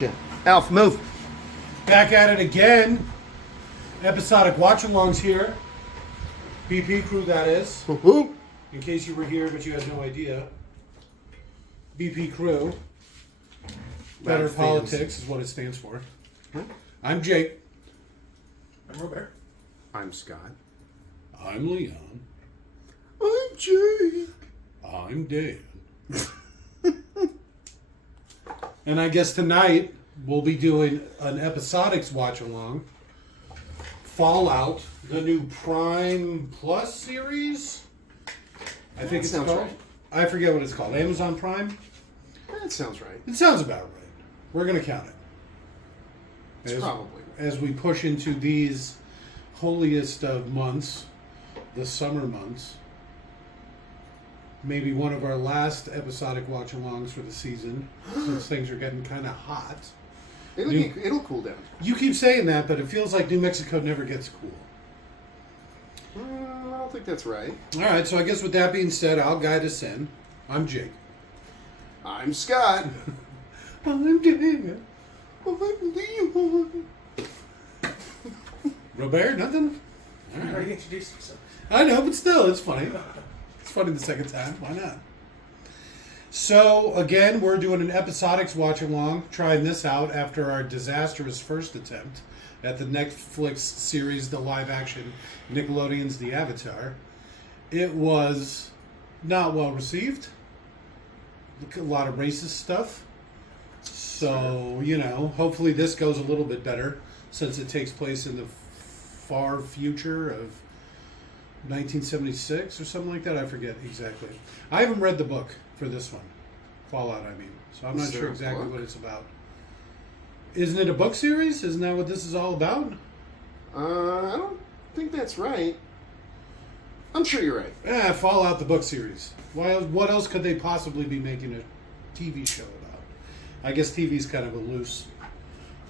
Yeah. Alf, move. Back at it again. Episodic watch-alongs here. BP crew, that is. Woo-hoo. In case you were here but you had no idea. BP crew. Better Loud Politics fans. is what it stands for. Huh? I'm Jake. I'm Robert. I'm Scott. I'm Leon. I'm Jake. I'm Dan. And I guess tonight we'll be doing an Episodics watch-along. Fallout, the new Prime Plus series. I think it's sounds called. right. I forget what it's called. Amazon Prime? That sounds right. It sounds about right. We're going to count it. It's probably right. As we push into these holiest of months, the summer months. Maybe one of our last episodic watch-alongs for the season, since things are getting kind of hot. It'll cool down. You keep saying that, but it feels like New Mexico never gets cool. I don't think that's right. All right, so I guess with that being said, I'll guide us in. I'm Jake. I'm Scott. I'm Dan. I'm Leon. Robert, nothing? All You right. already introduced yourself. I know, but still, it's funny. It's funny the second time. Why not? So, again, we're doing an Episodics watch-along, trying this out after our disastrous first attempt at the Netflix series, the live-action Nickelodeon's The Avatar. It was not well received. A lot of racist stuff. So, hopefully this goes a little bit better since it takes place in the far future of 1976 or something like that. I forget exactly. I haven't read the book for this one. Fallout, I mean. So I'm not Is there sure a exactly book? what it's about. Isn't it a book series? Isn't that what this is all about? I don't think that's right. I'm sure you're right. Fallout, the book series. What else could they possibly be making a TV show about? I guess TV's kind of a loose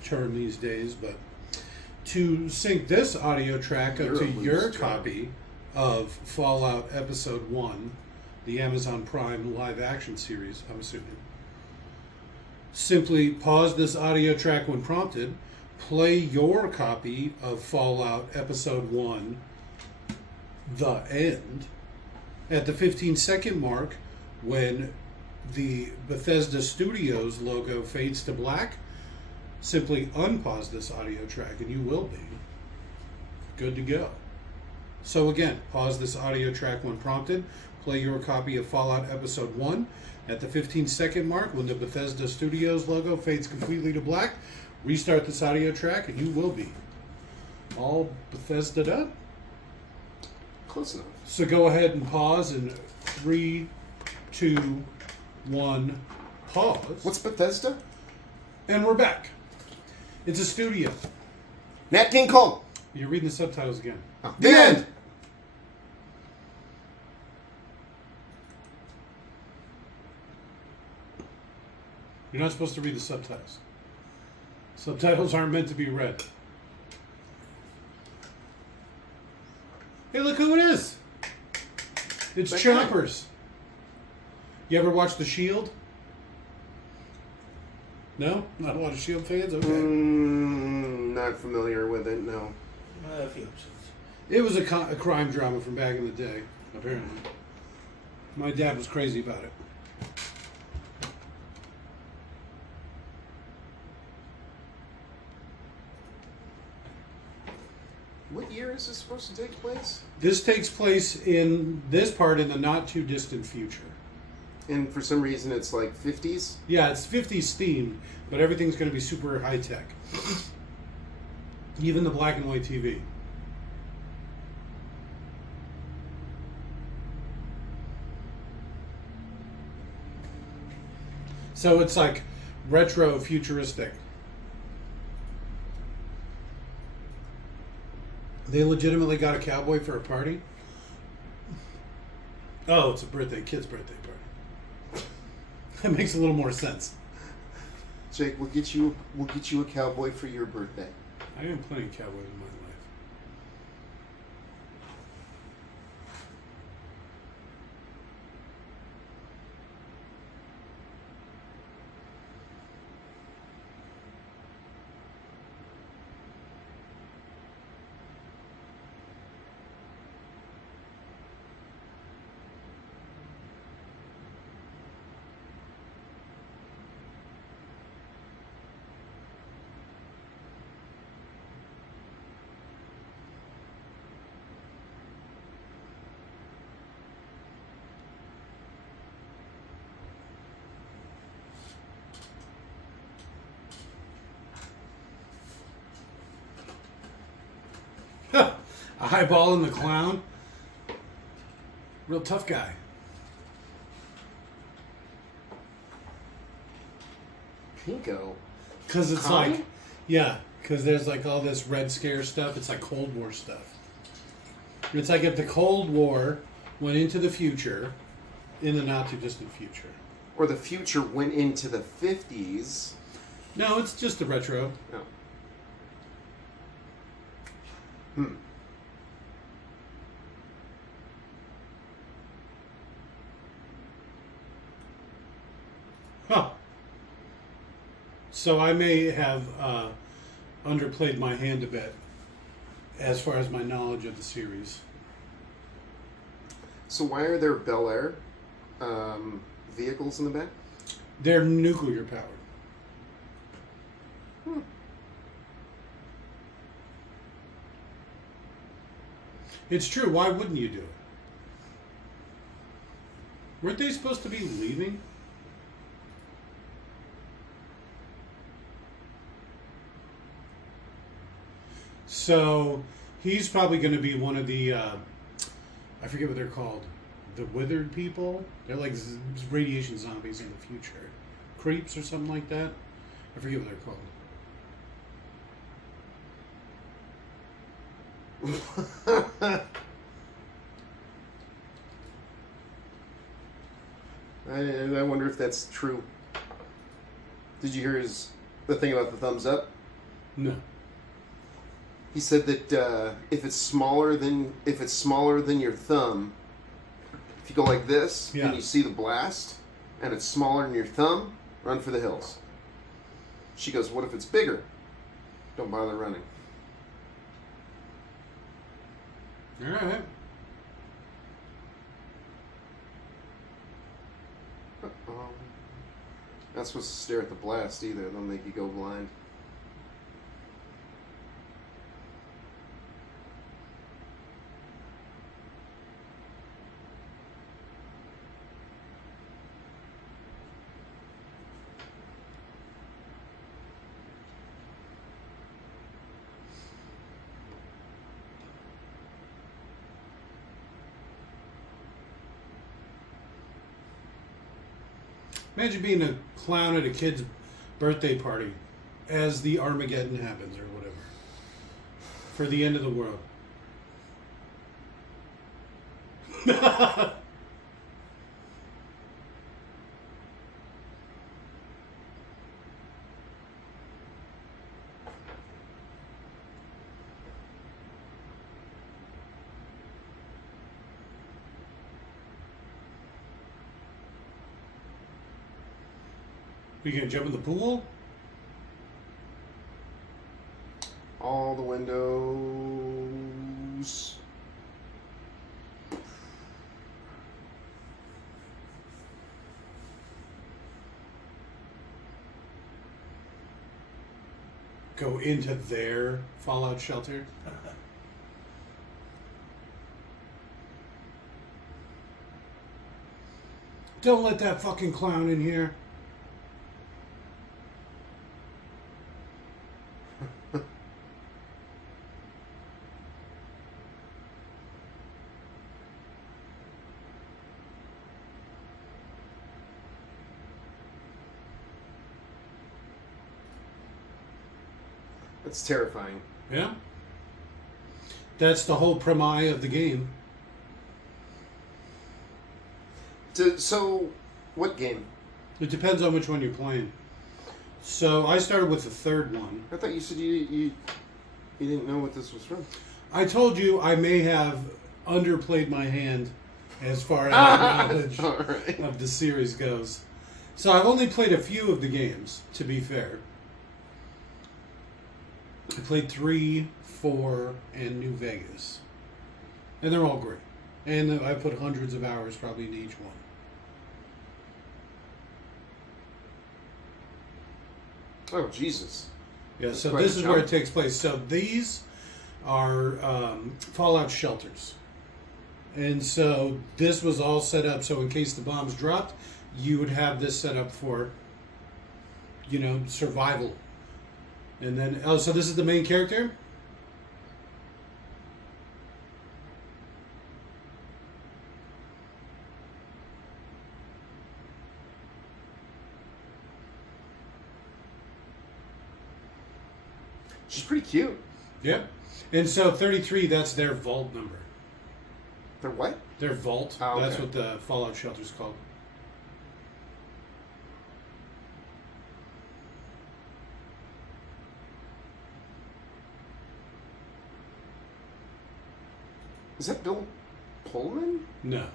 term these days, but to sync this audio track up You're to a loose your term. copy of Fallout Episode 1, the Amazon Prime live action series, I'm assuming, simply pause this audio track when prompted, play your copy of Fallout Episode 1, The End, at the 15-second mark when the Bethesda Studios logo fades to black. Simply unpause this audio track and you will be good to go. So again, pause this audio track when prompted, play your copy of Fallout Episode 1 at the 15-second mark when the Bethesda Studios logo fades completely to black. Restart this audio track and you will be all Bethesda'd up. Close enough. So go ahead and pause in 3, 2, 1, pause. What's Bethesda? And we're back. It's a studio. Nat King Cole. You're reading the subtitles again. Oh, the end. You're not supposed to read the subtitles. Subtitles aren't meant to be read. Hey, look who it is. It's That guy. Choppers. You ever watch The Shield? No? Not a lot of Shield fans? Okay. Not familiar with it, no. A few episodes. It was a crime drama from back in the day, apparently. My dad was crazy about it. What year is this supposed to take place? This takes place in this part in the not too distant future. And for some reason it's like 50s? Yeah, it's 50s themed, but everything's going to be super high tech. Even the black and white TV. So it's like retro futuristic. They legitimately got a cowboy for a party? Oh, it's a kid's birthday party. That makes a little more sense. Jake, we'll get you a cowboy for your birthday. I got plenty of cowboys in my life. Eyeballing the clown. Real tough guy. Pinko. Because it's Huh? like, yeah, because there's like all this Red Scare stuff. It's like Cold War stuff. It's like if the Cold War went into the future, in the not too distant future. Or the future went into the 50s. No, it's just a retro. No. Hmm. Huh. So I may have underplayed my hand a bit as far as my knowledge of the series. So why are there Bel Air vehicles in the back? They're nuclear powered. Hmm. It's true. Why wouldn't you do it? Weren't they supposed to be leaving? So he's probably going to be one of the, I forget what they're called, the withered people. They're like radiation zombies in the future, creeps or something like that. I forget what they're called. I wonder if that's true. Did you hear the thing about the thumbs up? No. He said that if it's smaller than your thumb, if you go like this Yeah. and you see the blast, and it's smaller than your thumb, run for the hills. She goes, "What if it's bigger? Don't bother running." All right. Not supposed to stare at the blast either. They'll make you go blind. Imagine being a clown at a kid's birthday party as the Armageddon happens or whatever. For the end of the world. You gonna jump in the pool? All the windows. Go into their fallout shelter? Don't let that fucking clown in here. That's terrifying. Yeah? That's the whole premise of the game. So, what game? It depends on which one you're playing. So I started with the third one. I thought you said you didn't know what this was from. I told you I may have underplayed my hand as far as my knowledge All right. of the series goes. So I've only played a few of the games, to be fair. I played 3, 4, and New Vegas. And they're all great. And I put hundreds of hours probably in each one. Oh, Jesus. Yeah, so quite this a is where jump. it takes place. So these are fallout shelters. And so this was all set up so in case the bombs dropped, you would have this set up for, survival. And then, so this is the main character? She's pretty cute. Yeah. And so 33, that's their vault number. They're what? Their vault. Oh, okay. That's what the Fallout shelter's called. Is that Bill Pullman? No.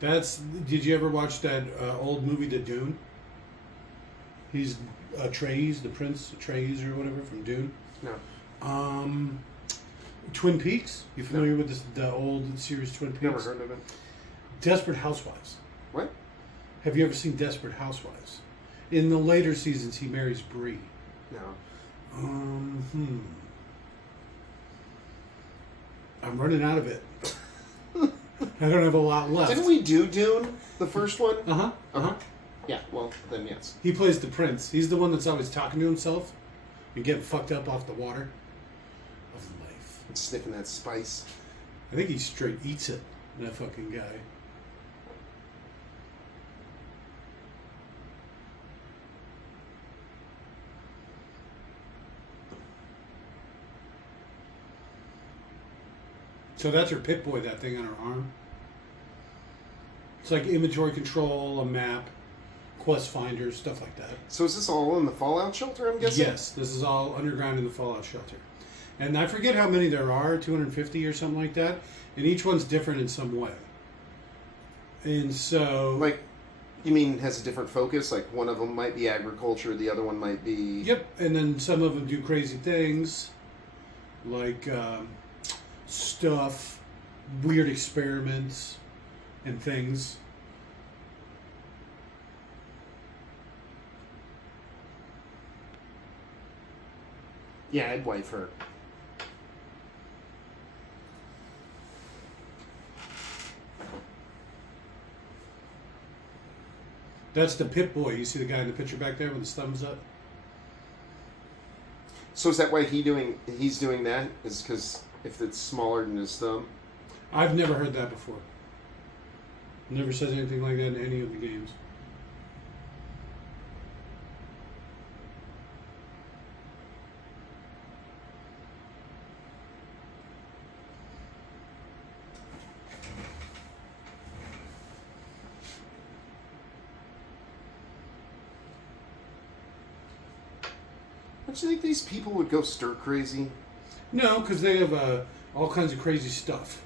Did you ever watch that old movie, The Dune? He's Atreus, the Prince Atreus or whatever from Dune. No. Twin Peaks? You familiar with the old series Twin Peaks? Never heard of it. Desperate Housewives. What? Have you ever seen Desperate Housewives? In the later seasons, he marries Bree. No. I'm running out of it. I don't have a lot left. Didn't we do Dune, the first one? Uh-huh. Yeah, well, then yes. He plays the prince. He's the one that's always talking to himself and getting fucked up off the water of life. And sniffing that spice. I think he straight eats it, that fucking guy. So that's her Pip-Boy, that thing on her arm. It's like inventory control, a map, quest finders, stuff like that. So is this all in the Fallout shelter, I'm guessing? Yes, this is all underground in the Fallout shelter. And I forget how many there are, 250 or something like that. And each one's different in some way. And so... Like, you mean has a different focus? Like one of them might be agriculture, the other one might be... Yep, and then some of them do crazy things. Like stuff, weird experiments, and things. Yeah, I'd wife her. That's the Pip-Boy. You see the guy in the picture back there with his thumbs up? So is that why he's doing that? Is because if it's smaller than his thumb? I've never heard that before. Never says anything like that in any of the games. Don't you think these people would go stir crazy? No, because they have all kinds of crazy stuff.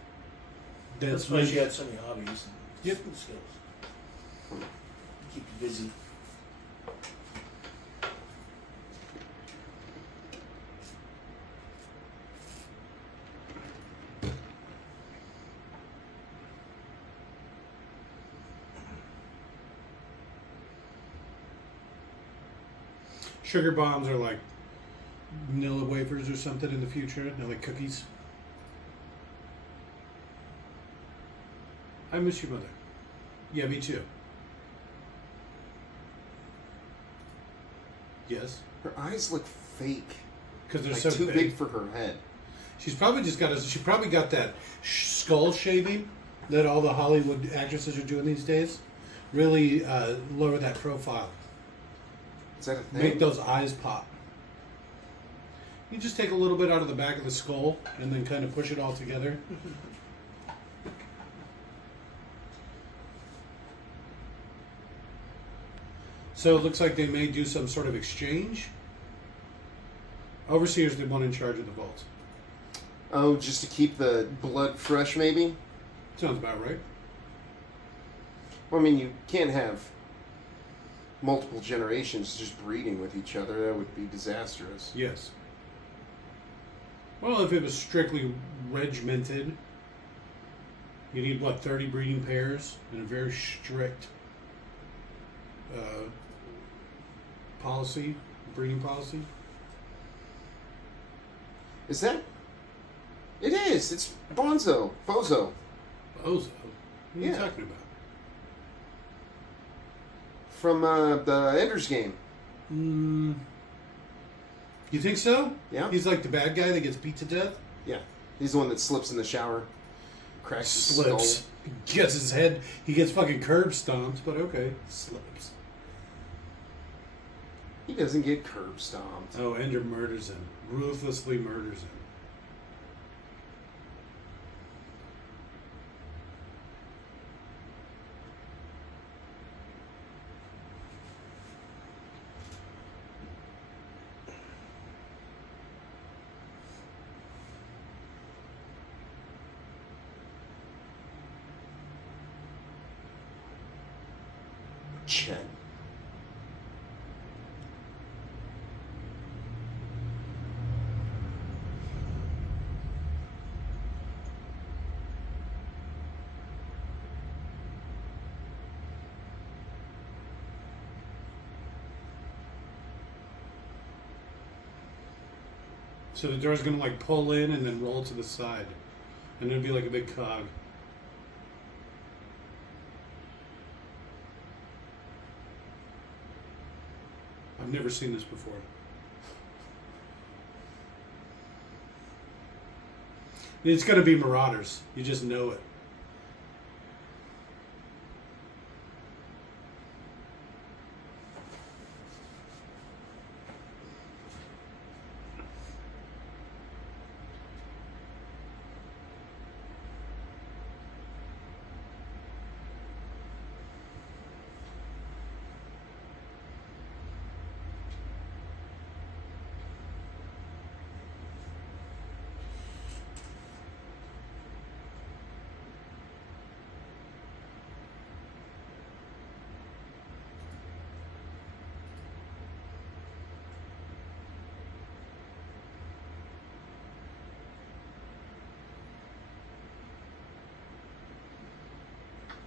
That's why she had so many hobbies and Yep. skills. Keep you busy. Sugar bombs are like vanilla wafers or something in the future. They're like cookies. I miss your mother. Yeah, me too. Yes, Her eyes look fake. because they're Like so too big. big for her head. She's probably just got she probably got that skull shaving that all the Hollywood actresses are doing these days. Really lower that profile. Is that a thing? Make those eyes pop. You just take a little bit out of the back of the skull and then kind of push it all together. So it looks like they may do some sort of exchange. Overseer's the one in charge of the vault. Oh, just to keep the blood fresh, maybe? Sounds about right. Well, I mean, you can't have multiple generations just breeding with each other. That would be disastrous. Yes. Well, if it was strictly regimented, you need, 30 breeding pairs and a very strict breeding policy? Is that... It is. It's Bozo. Bozo? What are you Yeah. talking about? From the Ender's Game. You think so? Yeah. He's like the bad guy that gets beat to death? Yeah. He's the one that slips in the shower. Cracks his Slips. skull. Gets his head. He gets fucking curb stomped, but okay. Slips. He doesn't get curb stomped. Oh, Ender murders him. Ruthlessly murders him. Chen. So the door's gonna like pull in and then roll to the side. And it'll be like a big cog. I've never seen this before. It's gonna be Marauders. You just know it.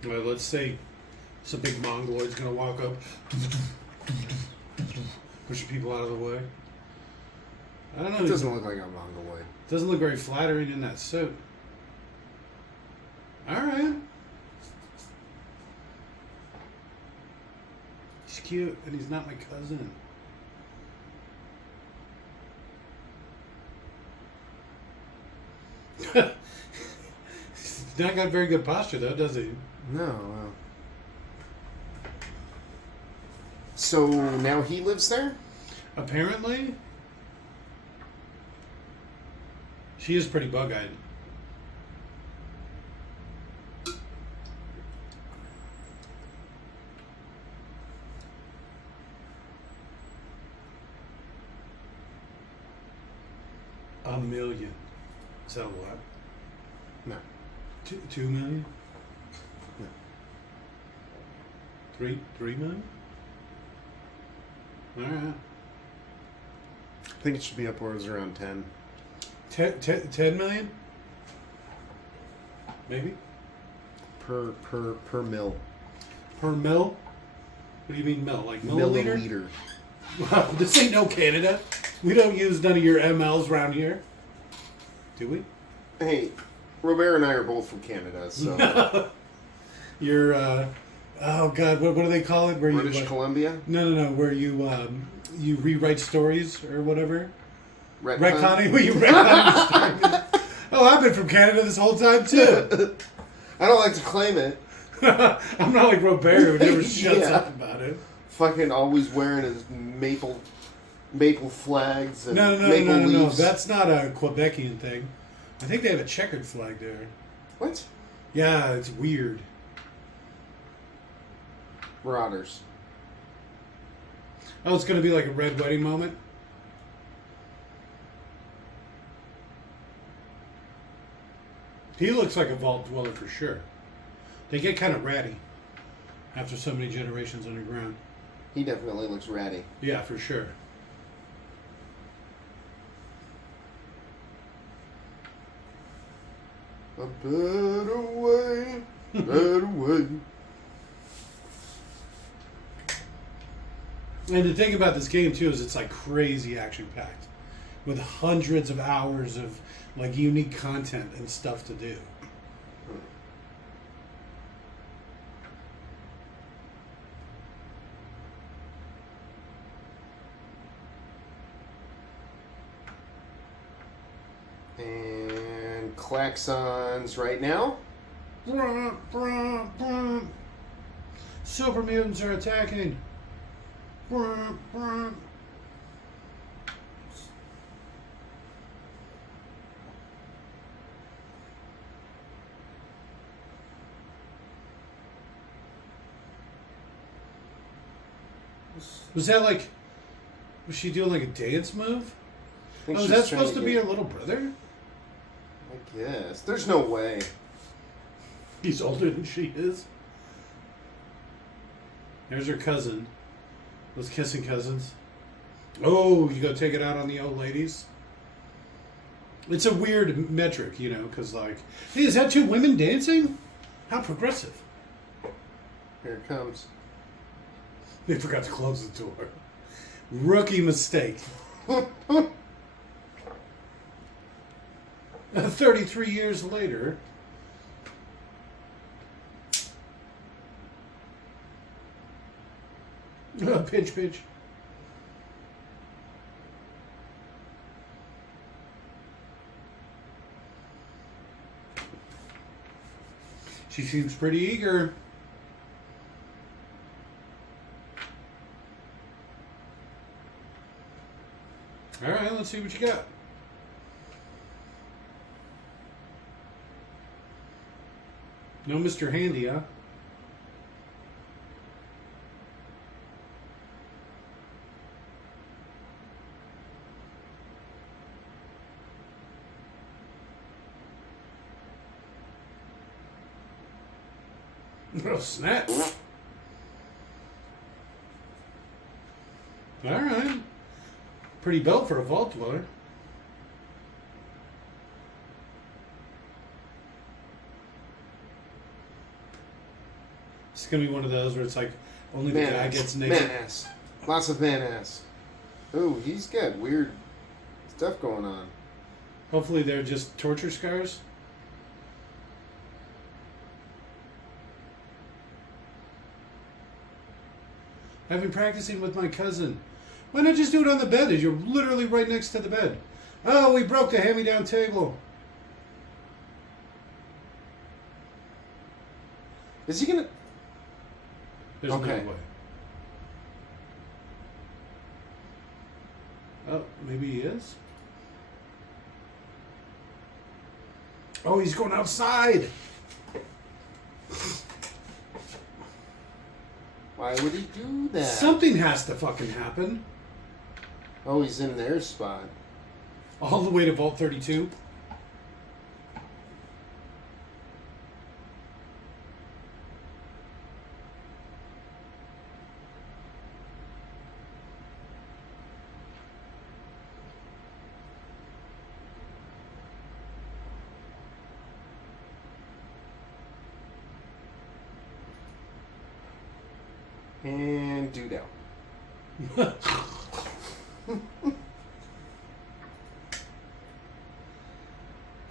Well, let's say some big mongoloid's gonna walk up, pushing people out of the way. I don't know. It doesn't look like a mongoloid. Doesn't look very flattering in that suit. All right. He's cute, and he's not my cousin. He's not got very good posture, though, does he? No. So now he lives there? Apparently. She is pretty bug-eyed. $1 million. Is that a lot? No. 2 million? No. 3 million? All right. I think it should be upwards around 10. 10 million? Maybe? Per mil. Per mil? What do you mean mil? Like milliliter? Milliliter. Wow, this ain't no Canada. We don't use none of your MLs around here. Do we? Hey, Robert and I are both from Canada, so... You're, oh God, what do they call it? Where British you, Columbia? No, where you rewrite stories or whatever? Retconning? Where you retconning stories. Oh, I've been from Canada this whole time, too. I don't like to claim it. I'm not like Robert who never shuts Yeah. up about it. Fucking always wearing his maple flags and No. maple leaves. That's not a Quebecian thing. I think they have a checkered flag there. What? Yeah, it's weird. Marauders. Oh, it's going to be like a red wedding moment? He looks like a vault dweller for sure. They get kind of ratty after so many generations underground. He definitely looks ratty. Yeah, for sure. A better way, better way. And the thing about this game too is it's like crazy action packed, with hundreds of hours of like unique content and stuff to do. And klaxons right now. Super mutants are attacking. Was that like... Was she doing like a dance move? I think Oh, is she's that trying supposed to be get- her little brother? I guess. There's no way. He's older than she is. There's her cousin. Those kissing cousins. Oh, you gotta take it out on the old ladies? It's a weird metric, you know, because like, hey, is that two women dancing? How progressive. Here it comes. They forgot to close the door. Rookie mistake. 33 years later. Pinch, pinch. She seems pretty eager. All right, let's see what you got. No Mr. Handy, huh? Oh, snap. All right. Pretty belt for a vault dweller. It's going to be one of those where it's like only the guy gets naked. Man ass. Lots of man ass. Ooh, he's got weird stuff going on. Hopefully they're just torture scars. I've been practicing with my cousin. Why not just do it on the bed? You're literally right next to the bed. Oh, we broke the hand-me-down table. Is he gonna? There's Okay. no way. Oh, maybe he is? Oh, he's going outside. Why would he do that? Something has to fucking happen. Oh, he's in their spot. All the way to Vault 32. And do down.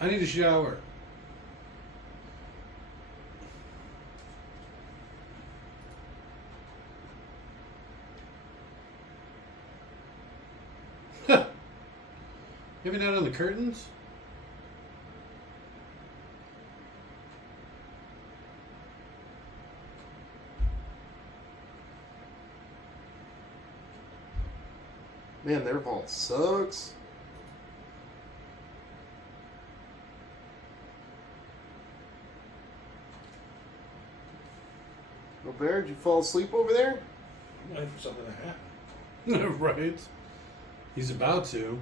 I need a shower. Maybe not on the curtains? Man, their vault sucks. Well, Bear, did you fall asleep over there? I'm waiting for something to happen. Right. He's about to.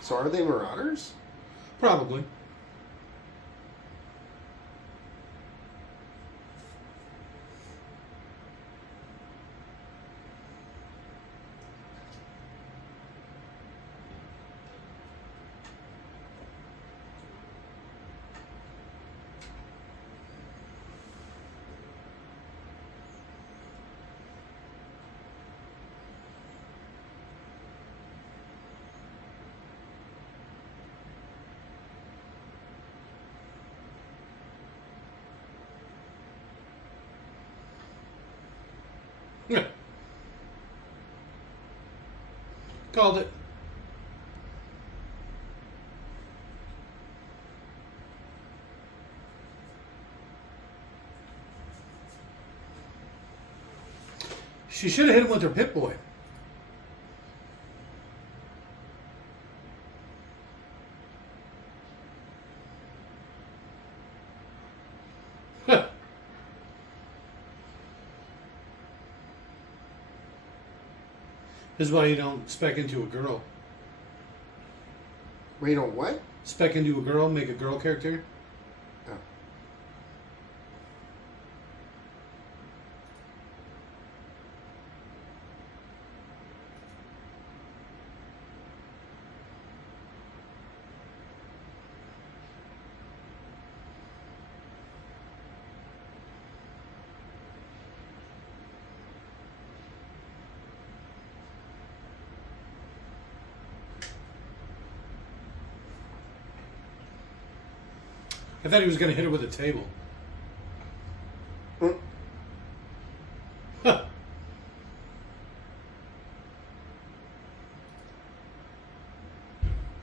So are they marauders? Probably. Yeah. Called it. She should have hit him with her Pip-Boy. Huh. This is why you don't spec into a girl. Wait, on what? Spec into a girl, make a girl character. Oh. I thought he was going to hit her with a table. Mm. Huh.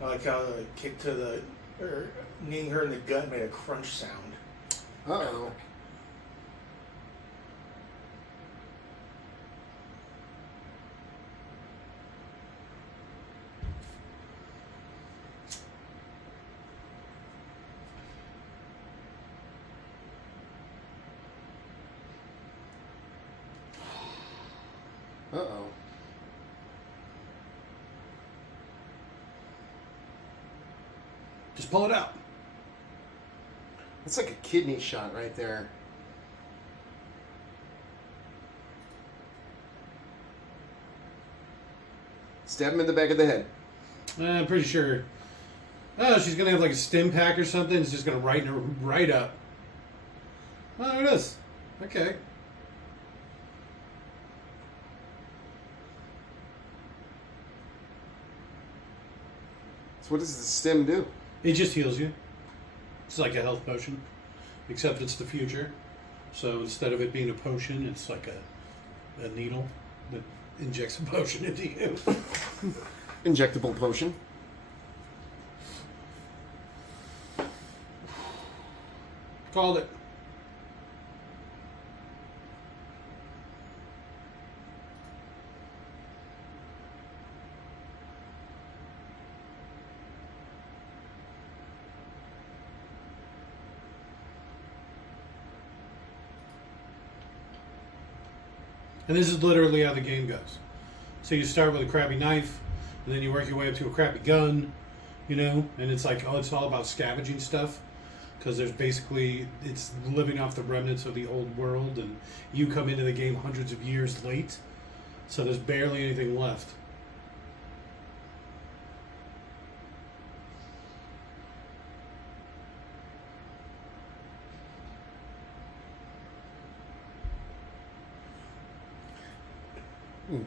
I like how the kick to the, or kneeing her in the gut made a crunch sound. Uh-oh. Uh-oh. Just pull it out. That's like a kidney shot right there. Stab him in the back of the head. I'm pretty sure. Oh, she's going to have like a stim pack or something. It's just going to righten her right up. Oh, there it is. Okay. So what does the stem do? It just heals you. It's like a health potion, except it's the future. So instead of it being a potion, it's like a needle that injects a potion into you. Injectable potion. Called it. And this is literally how the game goes. So you start with a crappy knife, and then you work your way up to a crappy gun, you know, and it's like, oh, it's all about scavenging stuff. Because there's basically, it's living off the remnants of the old world, and you come into the game hundreds of years late, so there's barely anything left.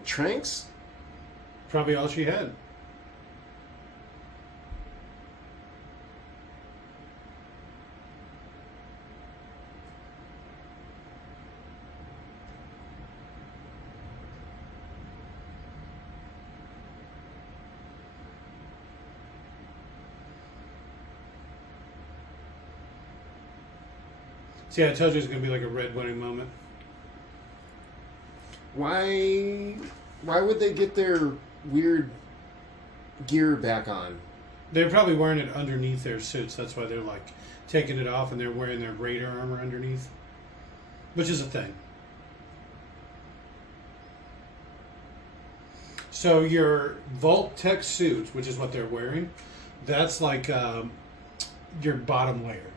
Tranks? Probably all she had. See, I told you it's going to be like a red wedding moment. Why would they get their weird gear back on? They're probably wearing it underneath their suits. That's why they're like taking it off and they're wearing their raider armor underneath. Which is a thing. So your Vault Tech suit, which is what they're wearing, that's like your bottom layer.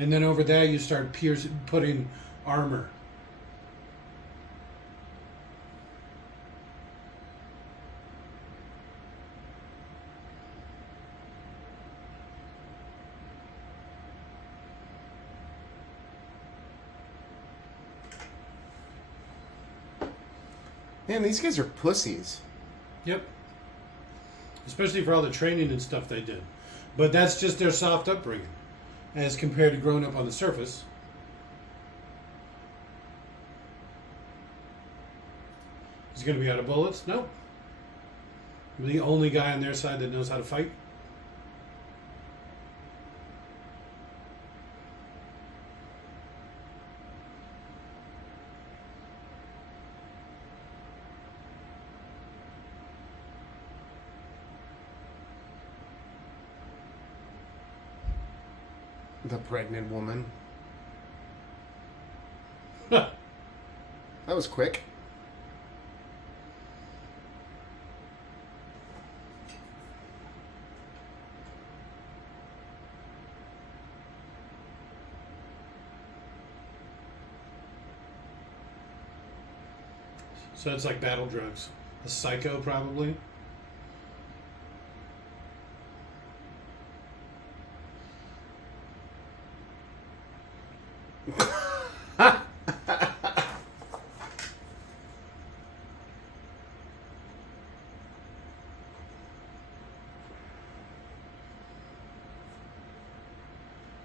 And then over there you start putting armor. Man, these guys are pussies. Yep. Especially for all the training and stuff they did. But that's just their soft upbringing as compared to growing up on the surface. He's going to be out of bullets? Nope. The only guy on their side that knows how to fight. The pregnant woman. Huh. That was quick. So it's like battle drugs. A psycho, probably.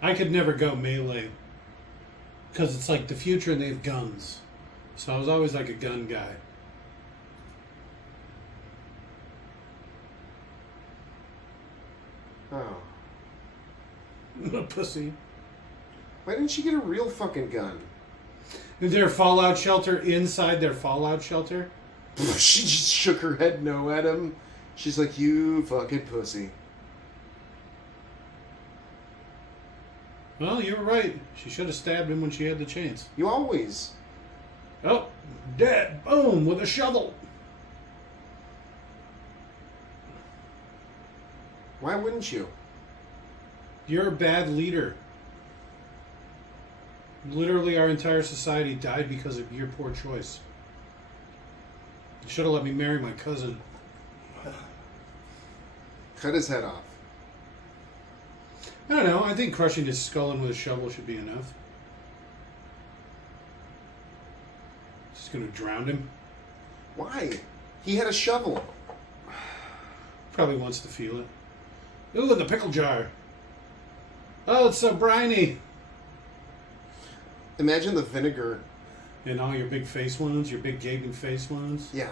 I could never go melee because it's like the future and they have guns. So I was always like a gun guy. Oh. Pussy. Why didn't she get a real fucking gun? Their fallout shelter inside their fallout shelter? She just shook her head no at him. She's like, you fucking pussy. Well, you were right. She should have stabbed him when she had the chance. You always. Oh, dead. Boom, with a shovel. Why wouldn't you? You're a bad leader. Literally, our entire society died because of your poor choice. You should have let me marry my cousin. Cut his head off. I don't know. I think crushing his skull in with a shovel should be enough. Just gonna drown him. Why? He had a shovel. Probably wants to feel it. Ooh, the pickle jar. Oh, it's so briny. Imagine the vinegar. And all your big face wounds, your big gaping face wounds. Yeah.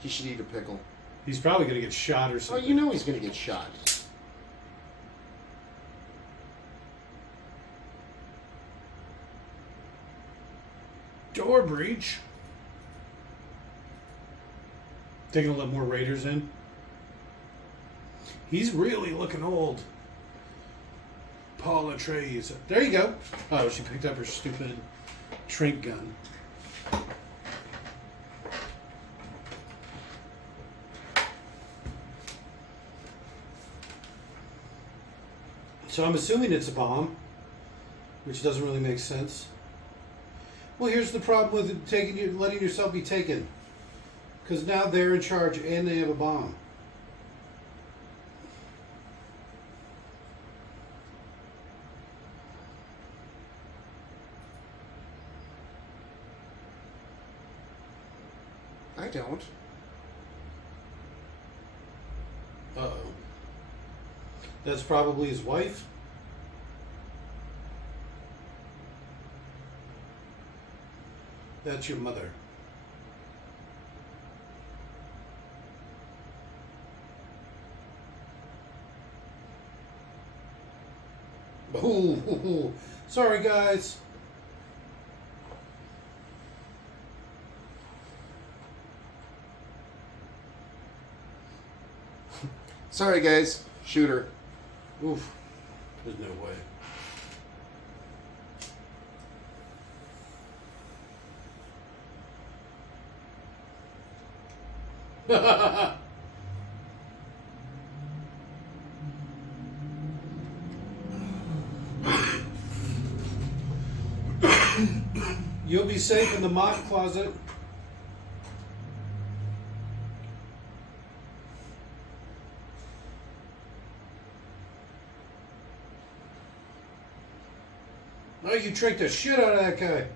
He should eat a pickle. He's probably gonna get shot or Oh, something. you know he's gonna get shot. Door breach. They're gonna let more raiders in. He's really looking old. Paula Trey's. There you go. Oh, she picked up her stupid trink gun. So I'm assuming it's a bomb, which doesn't really make sense. Well, here's the problem with letting yourself be taken, because now they're in charge and they have a bomb. I don't. Uh-oh. That's probably his wife. That's your mother. Oh, sorry guys. Sorry, guys. Shoot her. Oof. There's no way. You'll be safe in the mock closet. Oh, you tricked the shit out of that guy.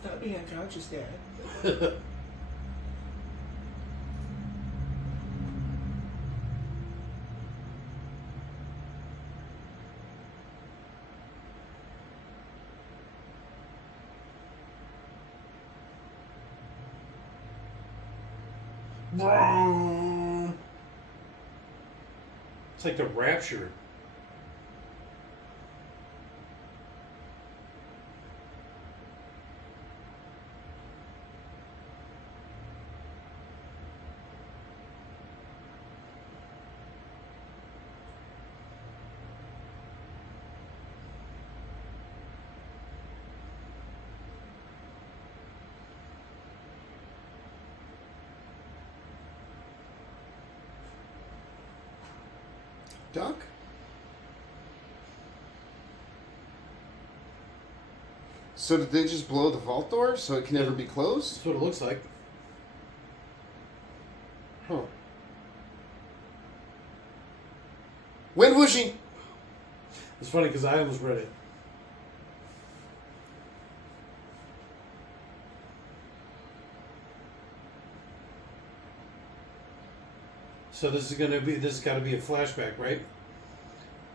Stop being unconscious, Dad. It's like the rapture. duck? So did they just blow the vault door so it can never be closed? That's what it looks like. Huh. Wind whooshing! It's funny because I almost read it. So this has got to be a flashback, right?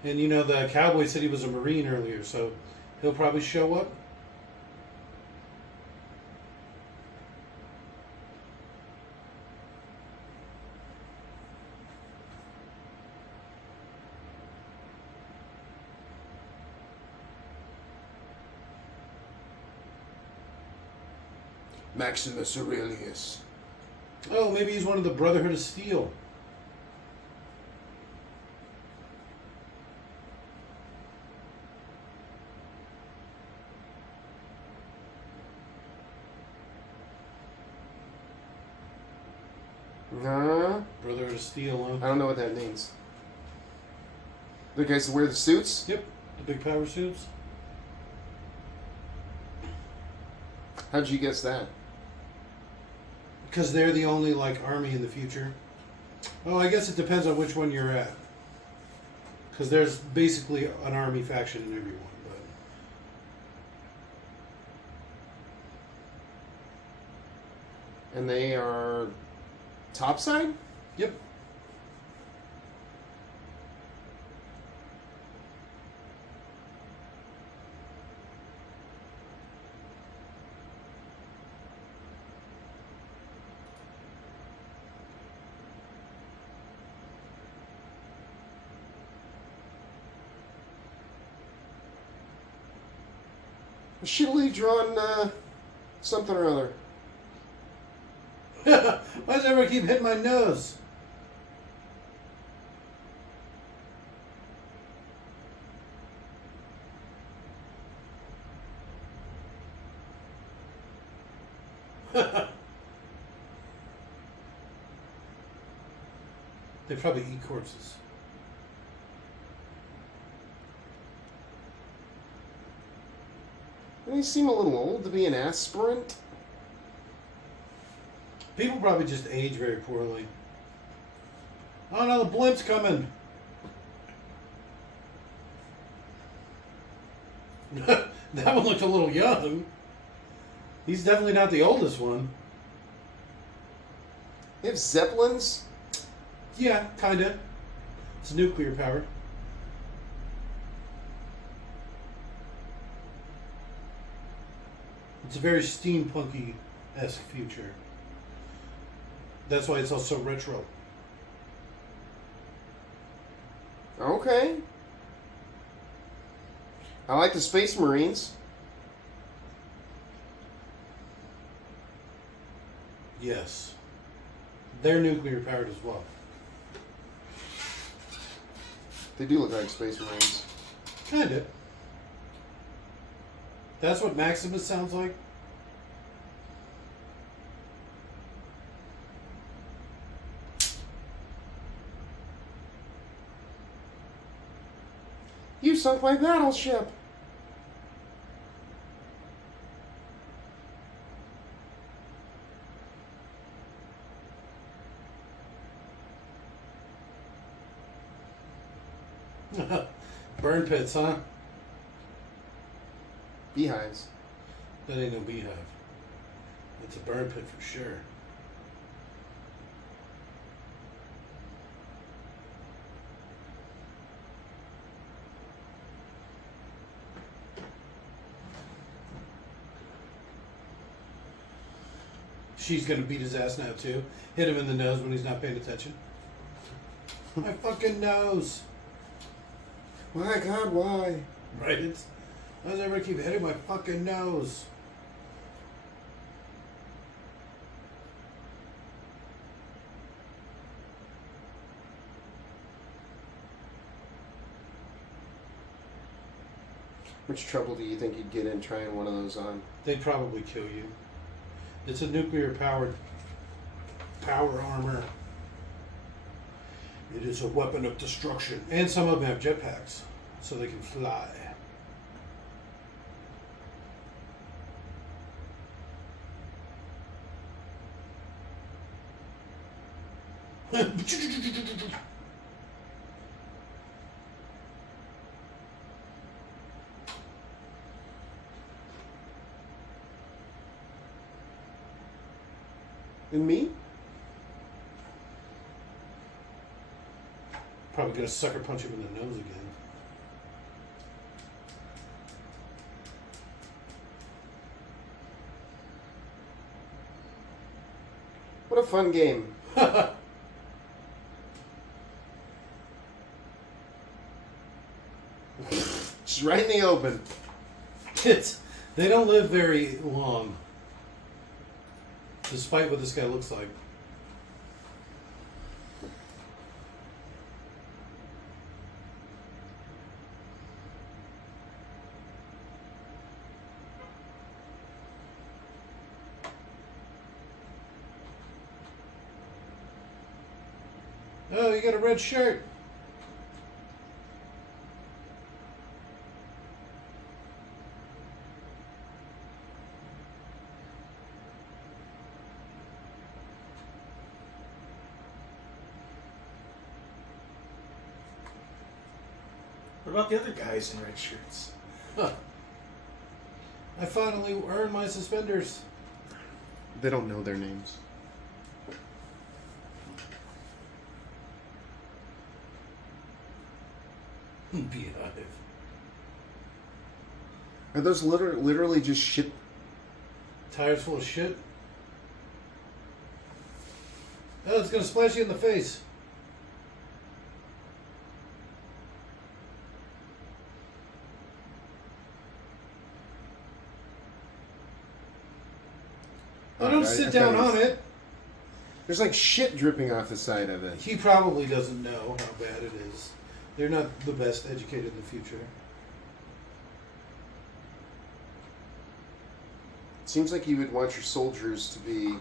And you know the cowboy said he was a Marine earlier, so he'll probably show up. Maximus Aurelius. Oh, maybe he's one of the Brotherhood of Steel. Nah. Brotherhood of Steel, huh? I don't know what that means. The guys that wear the suits? Yep, the big power suits. How'd you guess that? Because they're the only, like, army in the future. Oh, I guess it depends on which one you're at. Because there's basically an army faction in every one. And they are topside? Yep. Shittily drawn something or other. Why does everyone keep hitting my nose? They probably eat corpses. They seem a little old to be an aspirant. People probably just age very poorly. Oh no, the blimp's coming. That one looked a little young. He's definitely not the oldest one. They have zeppelins? Yeah, kinda. It's nuclear powered. It's a very steampunky-esque future. That's why it's also retro. Okay. I like the Space Marines. Yes. They're nuclear powered as well. They do look like Space Marines. Kinda. That's what Maximus sounds like? You sunk my battleship! Burn pits, huh? Beehives. That ain't no beehive. It's a burn pit for sure. She's gonna beat his ass now too. Hit him in the nose when he's not paying attention. My fucking nose. My God, why? Right? Why does everybody keep hitting my fucking nose? How much trouble do you think you'd get in trying one of those on? They'd probably kill you. It's a nuclear powered power armor. It is a weapon of destruction. And some of them have jetpacks, so they can fly. And me? Probably gonna sucker punch him in the nose again. What a fun game. Just right in the open. They don't live very long. Despite what this guy looks like. Oh, you got a red shirt. What about the other guys in red shirts? Huh. I finally earned my suspenders. They don't know their names. Beehive. Are those literally just shit? Tires full of shit. Oh, it's gonna splash you in the face. Oh, don't sit down on it. There's like shit dripping off the side of it. He probably doesn't know how bad it is. They're not the best educated in the future. Seems like you would want your soldiers to be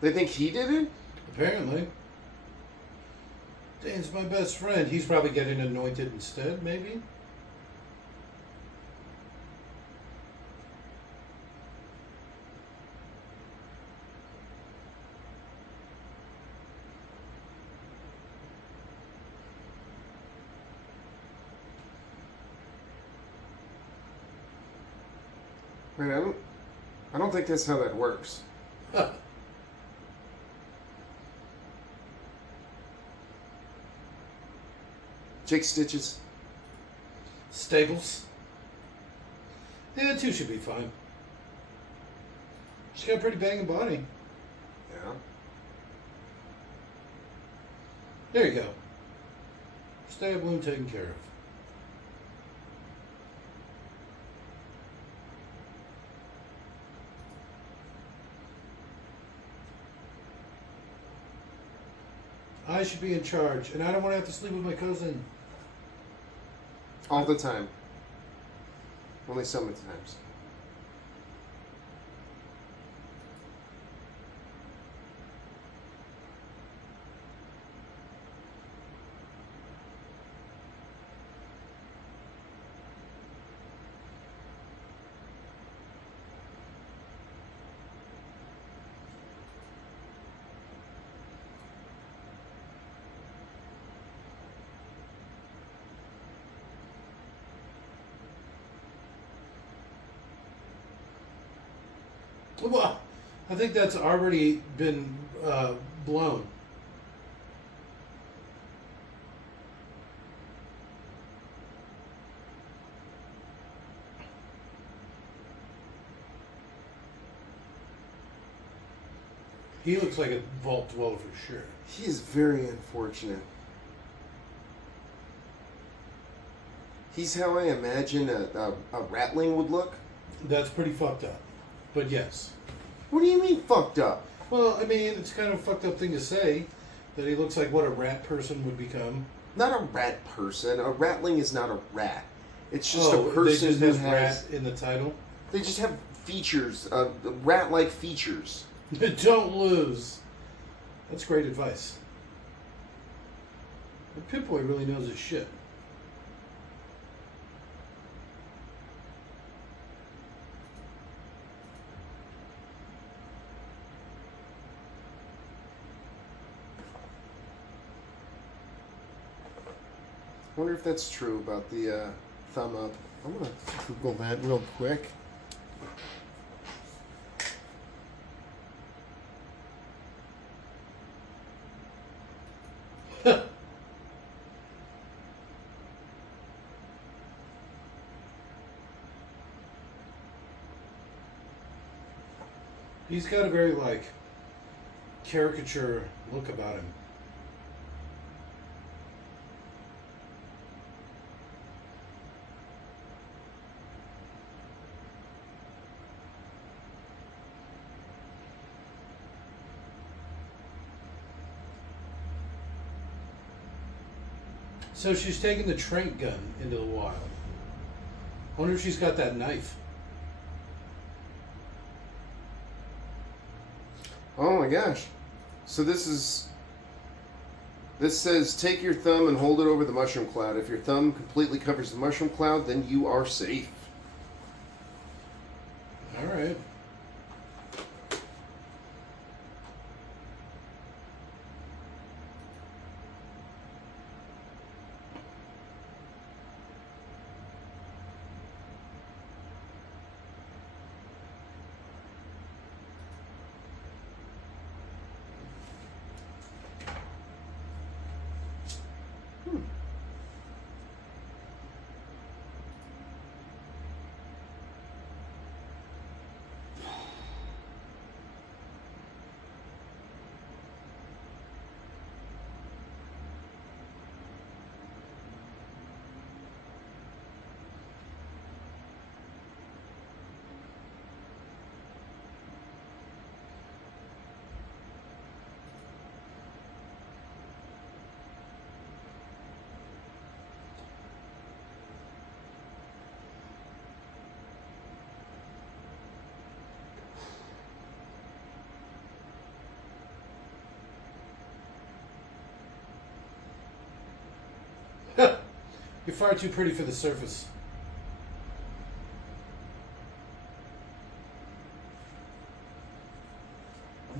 They think he did it? Apparently. Dane's my best friend. He's probably getting anointed instead, maybe? Wait, I don't think that's how that works. Jake Stitches. Stables. Yeah, two should be fine. She's got a pretty banging body. Yeah. There you go. Stab wound taken care of. I should be in charge, and I don't want to have to sleep with my cousin. All the time. Only some of the times. Well, I think that's already been blown. He looks like a vault dweller for sure. He is very unfortunate. He's how I imagine a ratling would look. That's pretty fucked up. But yes. What do you mean fucked up? Well, I mean, it's kind of a fucked up thing to say, that he looks like what a rat person would become. Not a rat person. A ratling is not a rat. It's just a They person just who has has... rat in the title? They just have features, rat-like features. Don't lose. That's great advice. The Pip-Boy really knows his shit. I wonder if that's true about the thumb up. I'm gonna Google that real quick. He's got a very, like, caricature look about him. So she's taking the trank gun into the wild. I wonder if she's got that knife. Oh my gosh. So this says take your thumb and hold it over the mushroom cloud. If your thumb completely covers the mushroom cloud, then you are safe. All right. You're far too pretty for the surface.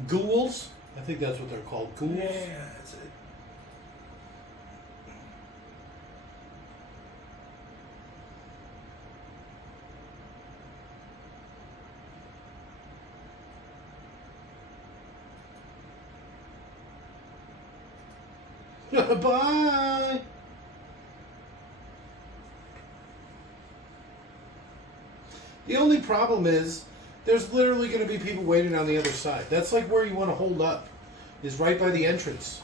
Ghouls? I think that's what they're called. Ghouls? Yeah, that's it. Bye! The only problem is, there's literally going to be people waiting on the other side. That's like where you want to hold up, is right by the entrance.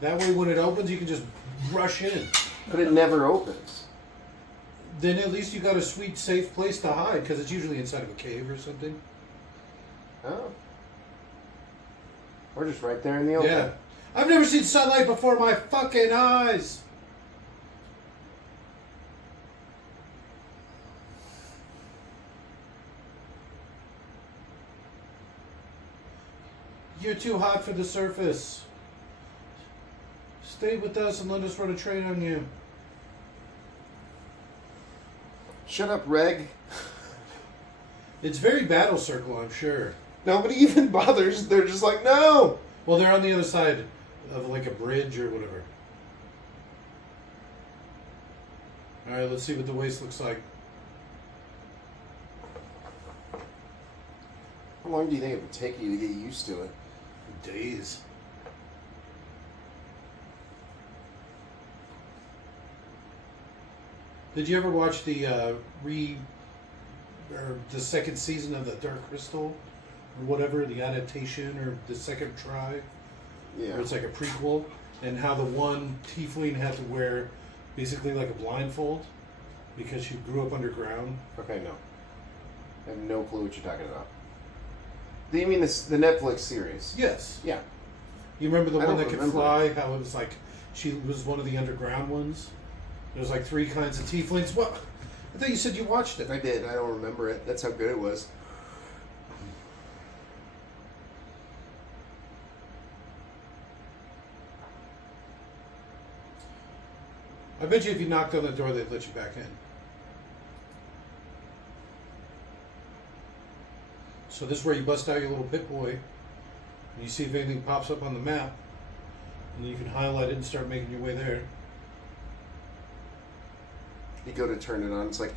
That way when it opens, you can just rush in. But it never opens. Then at least you got a sweet, safe place to hide, because it's usually inside of a cave or something. Oh. Or just right there in the open. Yeah. I've never seen sunlight before my fucking eyes! You're too hot for the surface. Stay with us and let us run a train on you. Shut up, Reg. It's very battle circle, I'm sure. Nobody even bothers. They're just like, no! Well, they're on the other side of like a bridge or whatever. Alright, let's see what the waist looks like. How long do you think it would take you to get used to it? Days. Did you ever watch the the second season of the Dark Crystal or whatever, the adaptation or the second try, Yeah. where it's like a prequel, and how the one tiefling had to wear basically like a blindfold because she grew up underground. Okay, no. I have no clue what you're talking about. Do you mean this, the Netflix series? Yes. Yeah. You remember the I one don't that could remember. fly? How it was like she was one of the underground ones. There was like 3 kinds of tieflings. What? I thought you said you watched it. I did. I don't remember it. That's how good it was. I bet you if you knocked on the door, they'd let you back in. So this is where you bust out your little pit boy, and you see if anything pops up on the map, and then you can highlight it and start making your way there. You go to turn it on, it's like...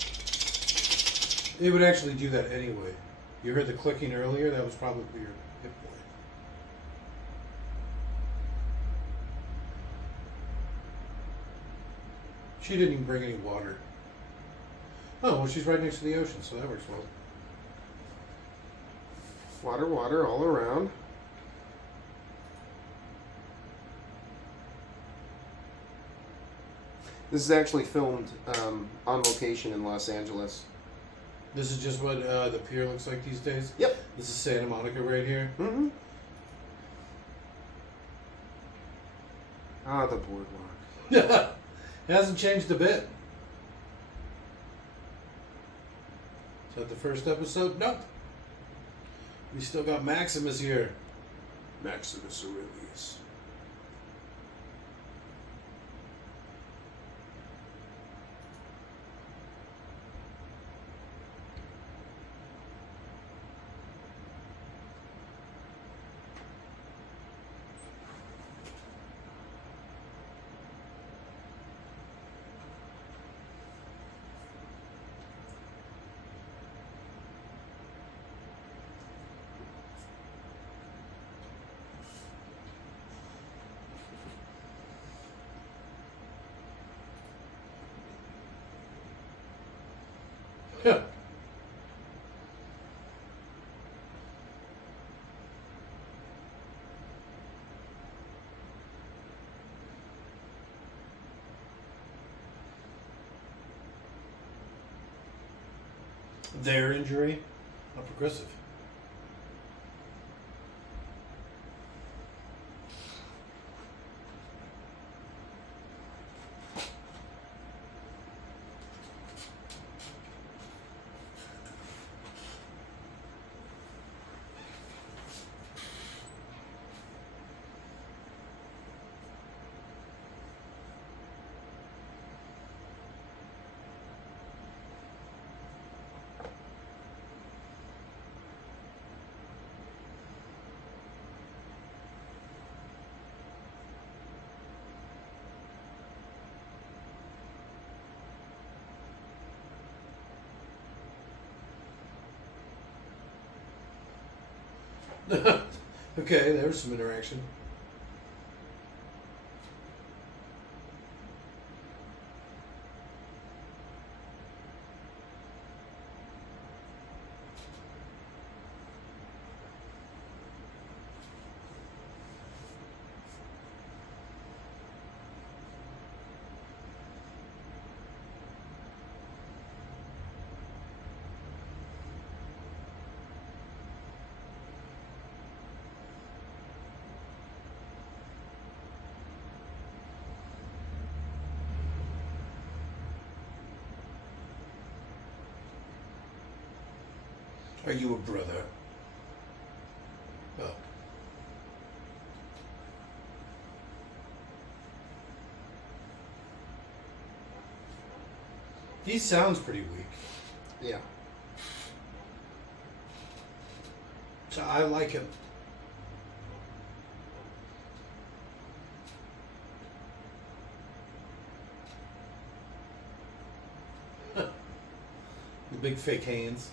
It would actually do that anyway. You heard the clicking earlier? That was probably your pit boy. She didn't even bring any water. Oh, well, she's right next to the ocean, so that works well. Water, water all around. This is actually filmed on location in Los Angeles. This is just what the pier looks like these days? Yep. This is Santa Monica right here. Mm-hmm. Ah, the boardwalk. It hasn't changed a bit. Is that the first episode? Nope. We still got Maximus here. Maximus Aurelius. Yeah. Their injury? How progressive. Okay, there's some interaction. Are you a brother? Oh. He sounds pretty weak. Yeah. So I like him. The big fake hands.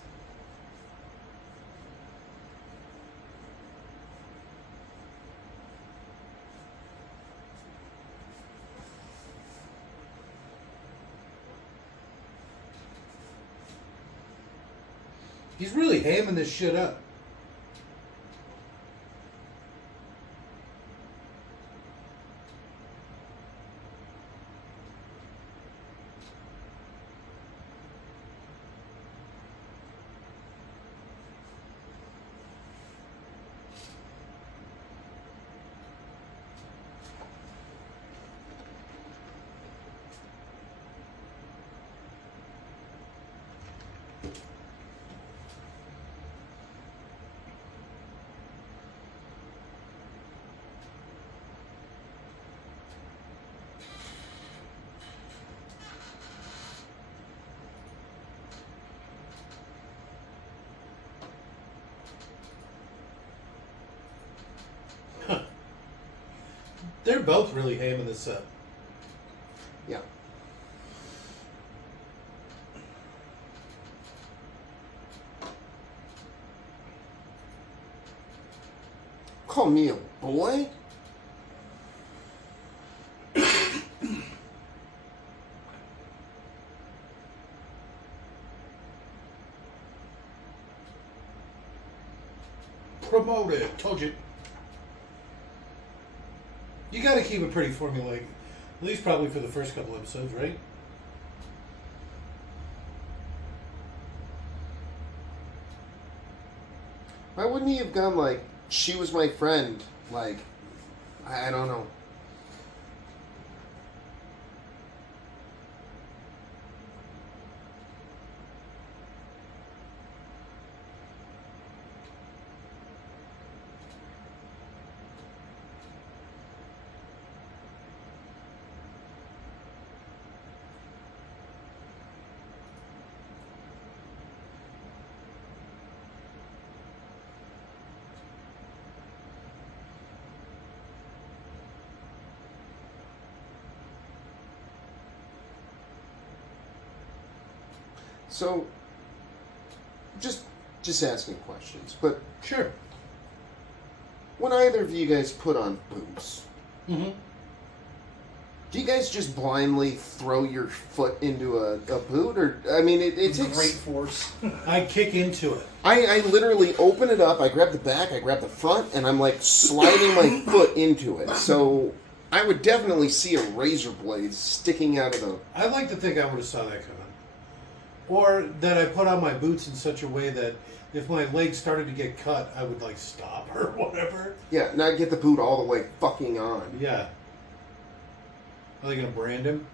He's really hamming this shit up. They're both really hamming this up. Yeah. Call me a boy? Promoted. Told you. You got to keep it pretty formulaic. At least probably for the first couple episodes, right? Why wouldn't he have gone like, she was my friend? Like, I don't know. So, just asking questions, but Sure. when either of you guys put on boots, Mm-hmm. do you guys just blindly throw your foot into a boot? Or, I mean, it takes... Great force. I kick into it. I literally open it up, I grab the back, I grab the front, and I'm like sliding my foot into it. So, I would definitely see a razor blade sticking out of the... I'd like to think I would have saw that coming. Or that I put on my boots in such a way that if my leg started to get cut, I would, like, stop or whatever. Yeah, not get the boot all the way fucking on. Yeah. Are they going to brand him?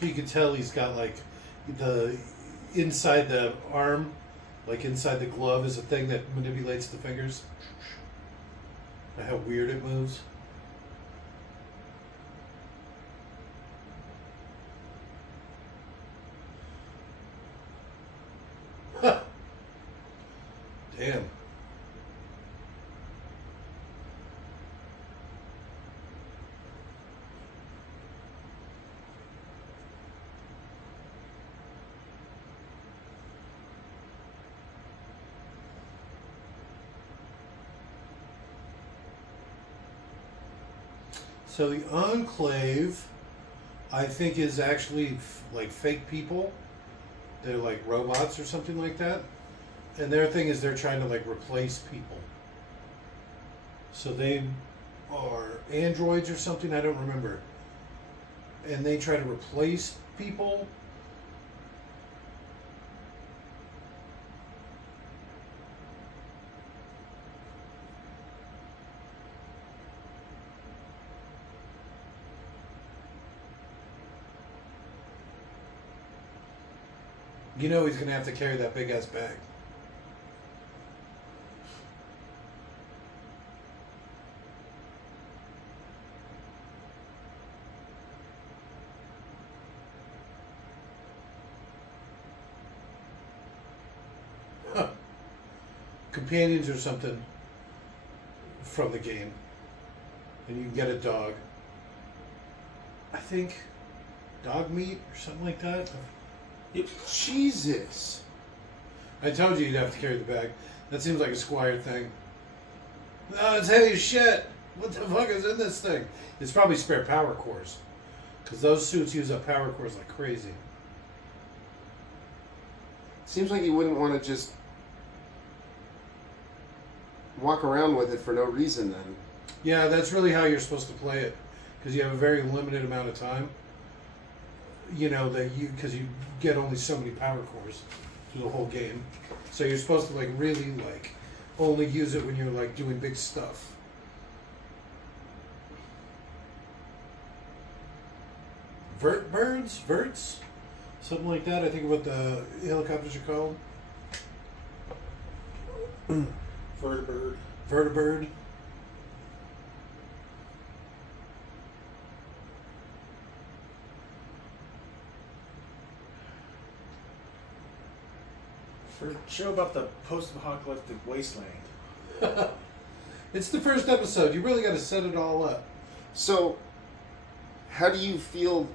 You can tell he's got, like, the inside the arm, like inside the glove, is a thing that manipulates the fingers. And how weird it moves. Huh. Damn. So the Enclave, I think, is actually like fake people. They're like robots or something like that. And their thing is they're trying to like replace people. So they are androids or something, I don't remember. And they try to replace people. You know he's going to have to carry that big-ass bag. Huh. Companions or something from the game. And you can get a dog. I think dog meat or something like that. Yep. Jesus. I told you you'd have to carry the bag. That seems like a Squire thing. No, it's heavy as shit. What the fuck is in this thing? It's probably spare power cores. Because those suits use up power cores like crazy. Seems like you wouldn't want to just walk around with it for no reason then. Yeah, that's really how you're supposed to play it. Because you have a very limited amount of time. You know, that because you get only so many power cores. through the whole game. So you're supposed to like really like only use it when you're like doing big stuff. Verts, something like that. I think what the helicopters are called. Vertibird. For a show about the post-apocalyptic wasteland. It's the first episode. You really got to set it all up. So, how do you feel,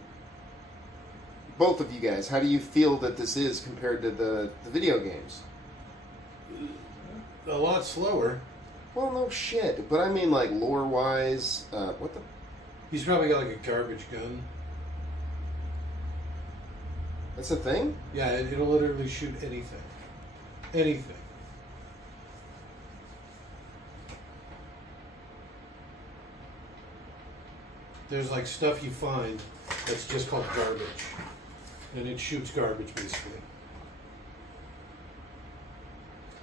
both of you guys, how do you feel that this is compared to the video games? A lot slower. Well, no shit. But I mean, like, lore-wise, what the... He's probably got like a garbage gun. That's a thing? Yeah, it'll literally shoot anything. Anything. There's like stuff you find that's just called garbage. And it shoots garbage, basically.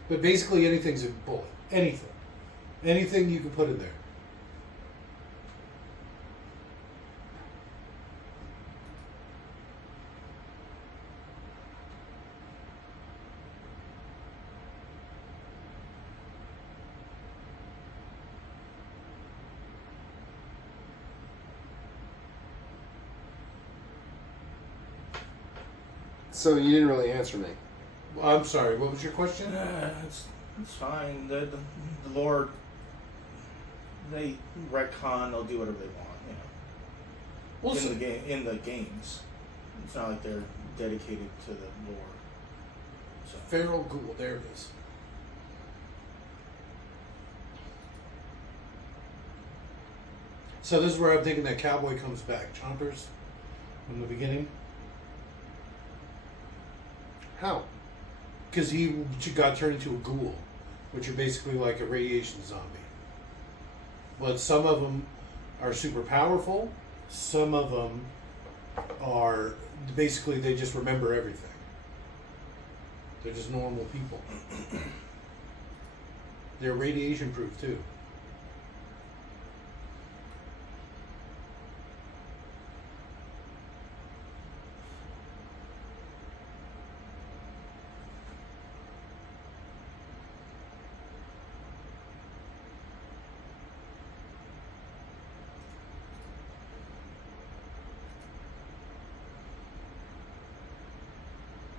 But basically anything's a bullet. Anything. Anything you can put in there. So you didn't really answer me. Well, I'm sorry, what was your question? It's fine. The Lord, they retcon. They'll do whatever they want. You know. Well, so- In the games, it's not like they're dedicated to the lore. So Feral Ghoul, there it is. So this is where I'm thinking that cowboy comes back. Chompers from the beginning. How? Because he got turned into a ghoul, which are basically like a radiation zombie. But some of them are super powerful. Some of them are basically they just remember everything. They're just normal people. They're radiation proof too.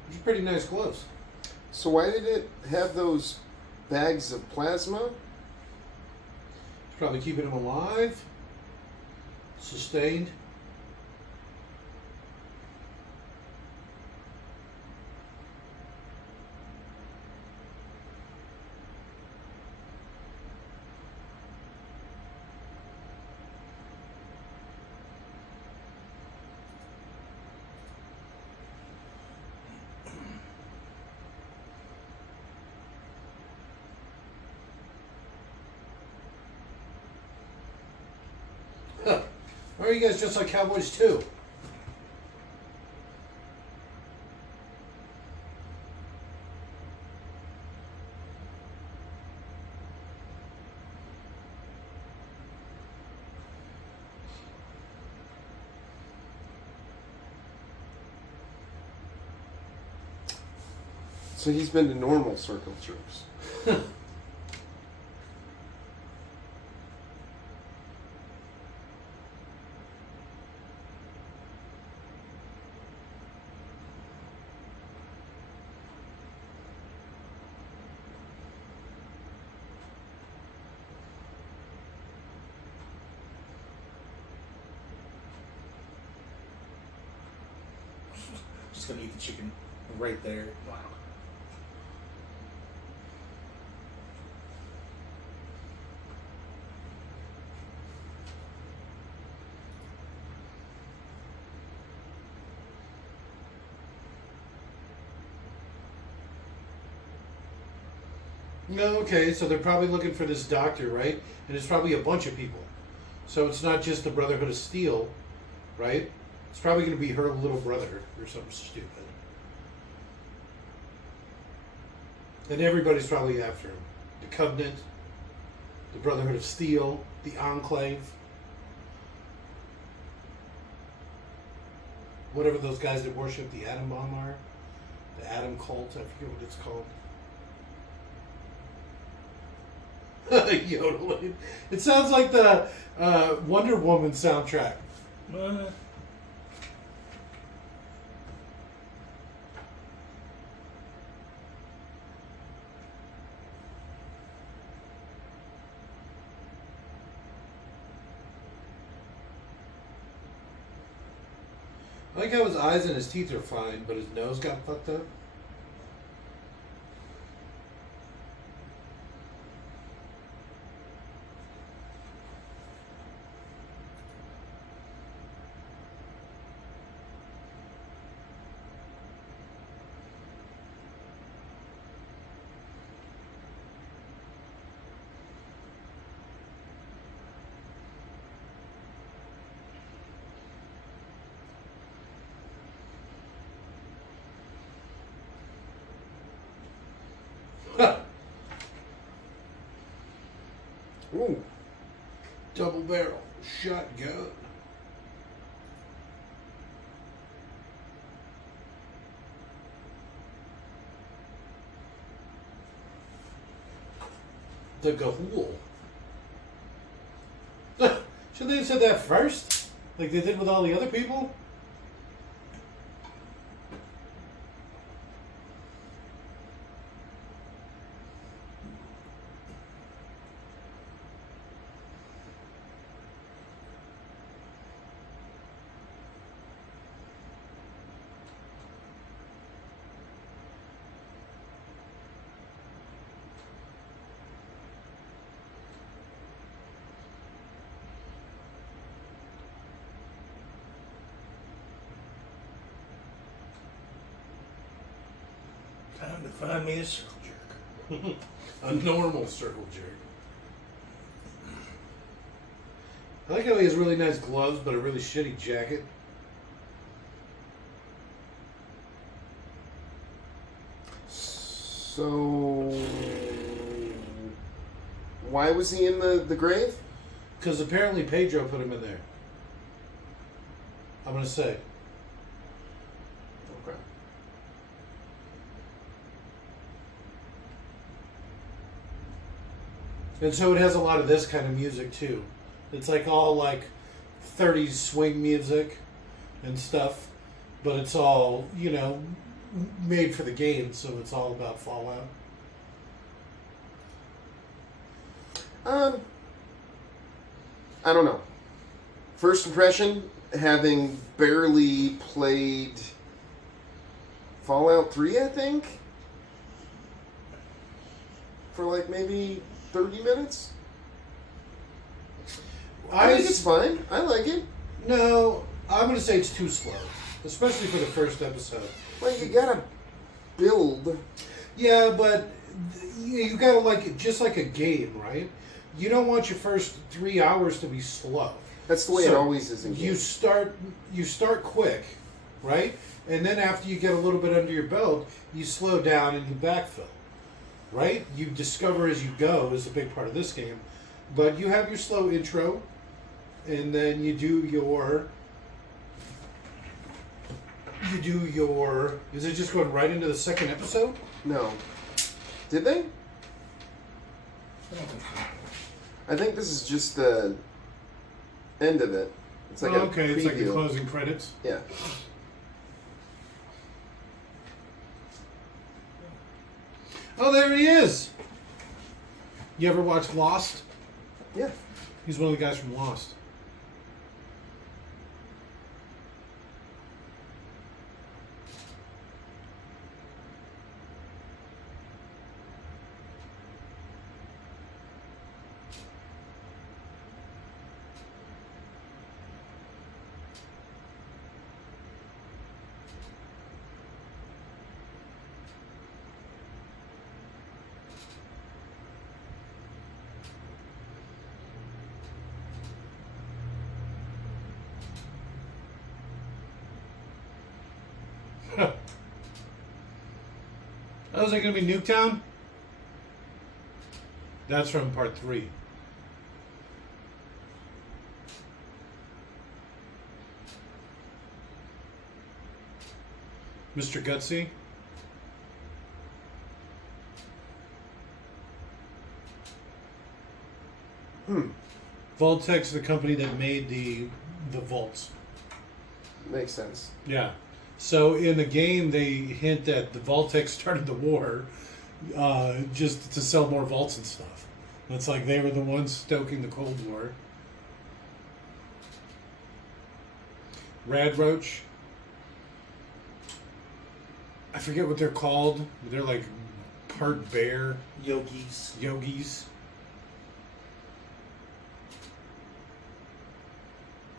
It's pretty nice gloves. So why did it have those bags of plasma? It's probably keeping them alive, sustained. Huh. Why are you guys just like cowboys too? So he's been to normal circle troops. just gonna eat the chicken right there. Wow. No, okay, so they're probably looking for this doctor, right? And it's probably a bunch of people. So it's not just the Brotherhood of Steel, right? It's probably going to be her little brother or something stupid. And everybody's probably after him. The Covenant, the Brotherhood of Steel, the Enclave. Whatever those guys that worship the atom bomb are. The atom cult, I forget what it's called. Yodeling. It sounds like the Wonder Woman soundtrack. I like how his eyes and his teeth are fine, but his nose got fucked up. Ooh. Double barrel shotgun. The Gahul. Should they have said that first? Like they did with all the other people? Time to find me a circle jerk. A normal circle jerk. I like how he has really nice gloves, but a really shitty jacket. So, why was he in the grave? Because apparently Pedro put him in there. I'm going to say. Okay. And so it has a lot of this kind of music too. It's like all like 30s swing music and stuff, but it's all, you know, made for the game, so it's all about Fallout. I don't know. First impression, having barely played Fallout 3, I think, for like maybe 30 minutes. I think it's fine. I like it. No, I'm going to say it's too slow, especially for the first episode. Like, you gotta build. Yeah, but you gotta like it just like a game, right? You don't want your first 3 hours to be slow. That's the way it always is in games. You start quick, right? And then after you get a little bit under your belt, you slow down and you backfill, right? You discover as you go is a big part of this game. But you have your slow intro, and then you do your... Is it just going right into the second episode? No. Did they? I don't think so. I think this is just the end of it. It's like a preview. It's like the closing credits. Yeah. Oh, there he is! You ever watch Lost? Yeah. He's one of the guys from Lost. Oh, is that going to be Nuketown? That's from part 3. Mr. Gutsy? Vault-Tec's the company that made the vaults. Makes sense. Yeah. So in the game, they hint that the Vault-Tec started the war just to sell more vaults and stuff. It's like they were the ones stoking the Cold War. Radroach. I forget what they're called. They're like part bear. Yogis.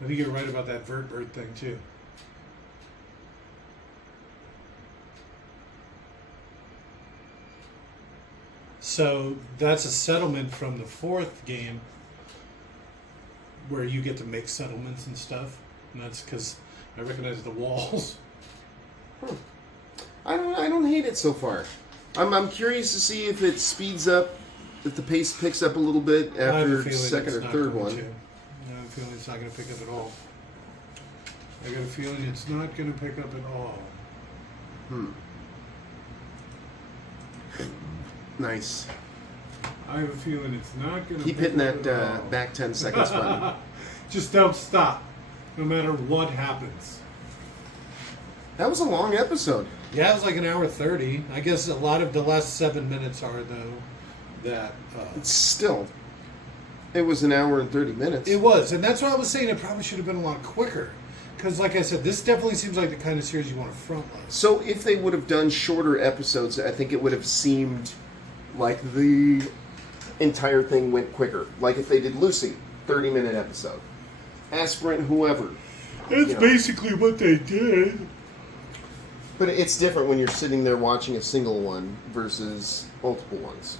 I think you're right about that Vertbird thing too. So that's a settlement from the 4th game where you get to make settlements and stuff. And that's because I recognize the walls. I don't hate it so far. I'm curious to see if it speeds up, if the pace picks up a little bit after second or third one. I have a feeling it's not going to pick up at all. I got a feeling it's not going to pick up at all. Nice. I have a feeling it's not going to Keep pick hitting up that at all. back 10 seconds button. Just don't stop, no matter what happens. That was a long episode. Yeah, it was like an hour 30. I guess a lot of the last 7 minutes are, though, that... It's still... It was an hour and 30 minutes. It was, and that's why I was saying it probably should have been a lot quicker. Because, like I said, this definitely seems like the kind of series you want to frontline. So if they would have done shorter episodes, I think it would have seemed like the entire thing went quicker. Like if they did Lucy, 30-minute episode. Aspirant, whoever. That's basically what they did. But it's different when you're sitting there watching a single one versus multiple ones.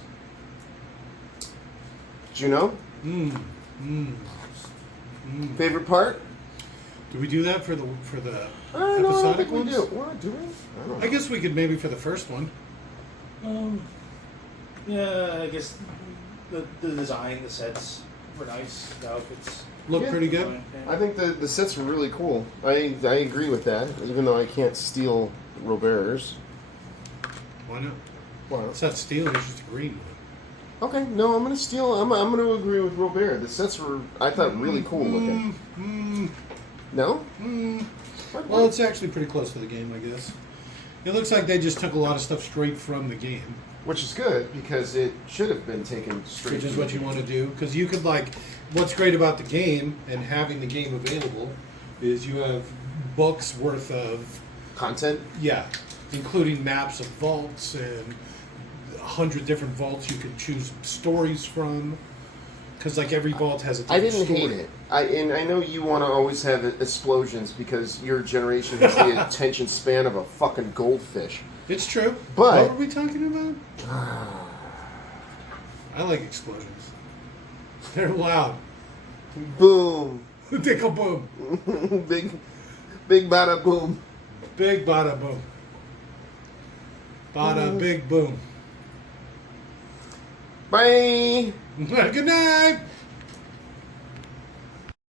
Did you know? Favorite part? Do we do that for the I don't know, I don't episodic think we ones? do. What, do we? I don't know. I guess we could maybe for the first one. Yeah, I guess the design, the sets were nice. The outfits. Look Yeah. pretty good. I think the sets were really cool. I agree with that, even though I can't steal Robert's. Why not? Wow. It's not stealing, it's just a green one. Okay, no, I'm gonna steal. I'm gonna agree with Robert. The sets were, I thought, really cool looking. No? Well, it's actually pretty close to the game, I guess. It looks like they just took a lot of stuff straight from the game. Which is good, because it should have been taken straight. Which is from what the you game. want to do. Because you could, like, what's great about the game and having the game available is you have books worth of, Content? yeah, including maps of vaults and 100 different vaults you can choose stories from. Because, like, every vault has a I different didn't story. hate it. And I know you want to always have explosions because your generation has the attention span of a fucking goldfish. It's true. But- What were we talking about? I like explosions. They're loud. Boom. Dickle boom. big bada boom. Big bada boom. Bada big boom. Bye. Good night.